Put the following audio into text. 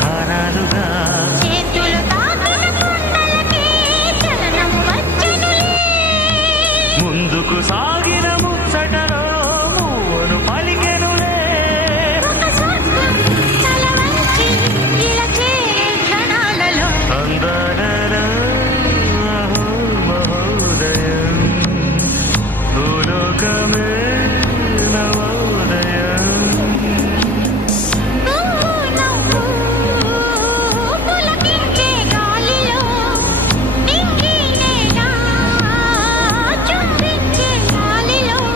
హారాలుగా చేతులు తాకిన కొండలకే చలనం వచ్చెనులే. ముందుకు సాగిన ముచ్చటలో మూవను పలికెనులే. ఒక స్వర్గం తల వంచి ఇలా చేరే క్షణాలలో అందాలలో అహో మహోదయం భూలోకమే